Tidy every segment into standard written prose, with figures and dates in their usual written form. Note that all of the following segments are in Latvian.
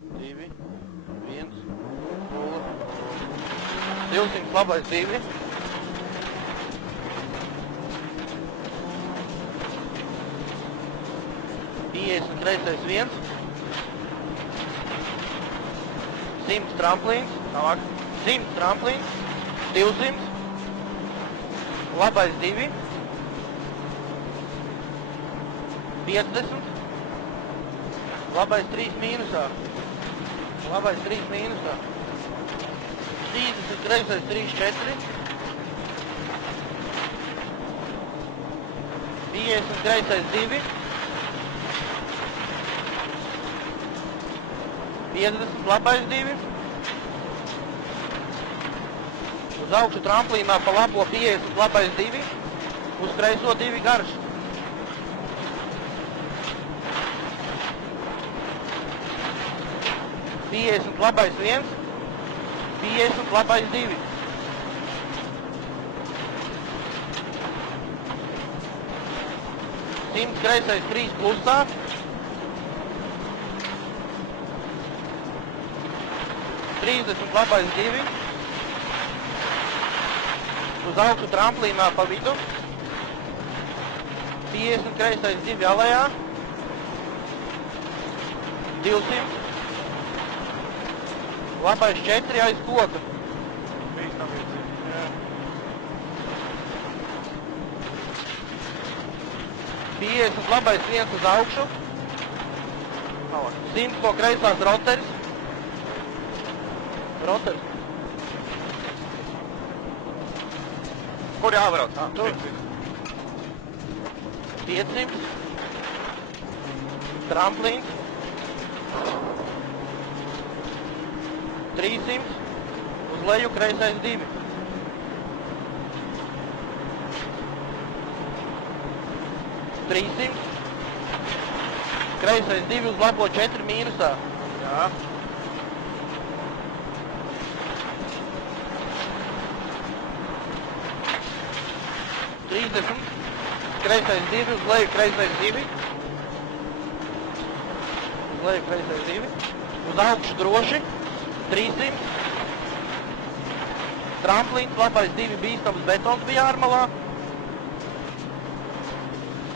2, 1, 0. 200 labais 2. Piesas kreisais 1. 100 tramplīns. Tālāk. 100 tramplīns. 200. Labais 2. 50. Labais 3 mīnusā. Labais 3 mīnusā. 30 kreisais 3, 4. 50 kreisais 2. 50 labais 2. Uz augšu tramplīnā pa labo 50 labais 2. Uz kreiso 2 garš. 50 labais 1, 50 labais 2. 100 kreisais 3 plusā. 30 labais 2. Uz augšu tramplīnā pa vidu. 50 kreisais 2 alejā. 200. Labais 4 aiz koka. Bīstam viens. 50 labais 1 uz augšu. 100 no kreisās roteris. Roteris. Kur jābrauc? Tur. 500. Tramplīns. 300. Uz leju kreisais 2. 300. Kreisais 2 uz labo 4 mīnusā. Jā. 30. Kreisais 2 uz leju kreisais 2. Uz leju kreisais 2. Uz augšu droši. 300. Tramplīns, labais 2 bīstams betons bija ārmalā.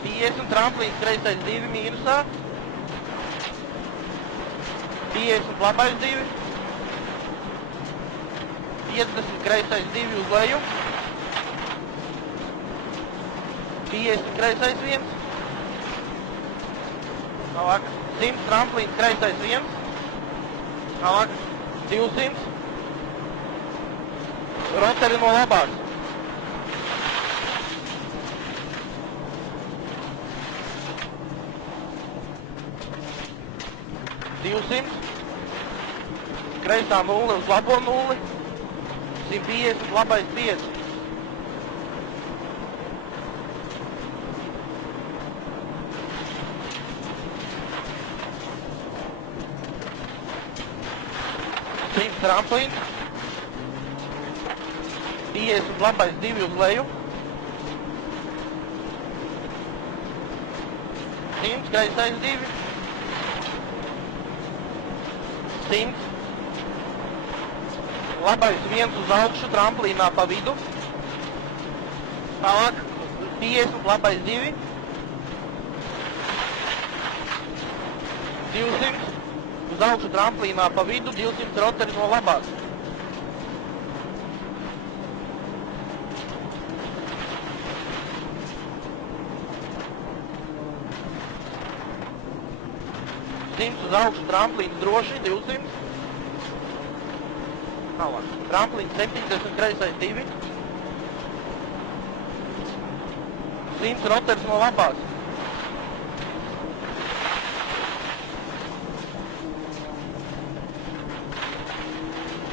50 tramplīns, kreisais 2 mīnusā. 50 labais 2. 50 kreisais 2 uz leju. 50 kreisais 1. Tālāk. 100 tramplīns, kreisais 1. Tālāk. 200. Roteri no labās. 200. Kreisā 0 uz labo 0. 150, labais 5. 100 tramplīns. 50 labais 2 uz leju. 100 kreisais 2. 100. Labais 1 uz augšu tramplīnā pa vidu. Tālāk 50 labais 2. 200. Uz augšu tramplīnā pa vidu 200 roteri no labās. 100 uz augšu tramplīns droši, 200. Tālāk. Tramplīns 70 kreisais 2. 100 roters no labās.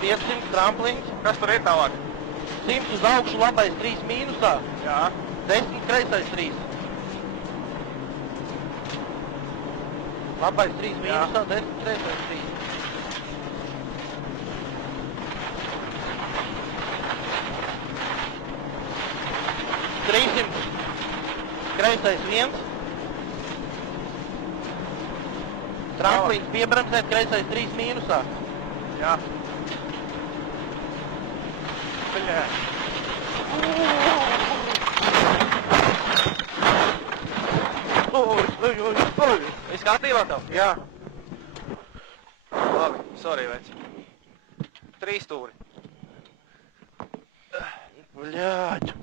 500 tramplīns. Kas tur ir tālāk? 100 uz augšu labais 3 mīnusā. Jā. 10 kreisais 3. Labais 3 mīnusā, 10 kreisais 3. 300. Kreisais 1. Tramplīns piebremzēt, kreisais 3 mīnusā. Jā. Bļē. Viss kārtībā tev? Jā. Labi, sorry, veci. 3 stūri. Bļāķ.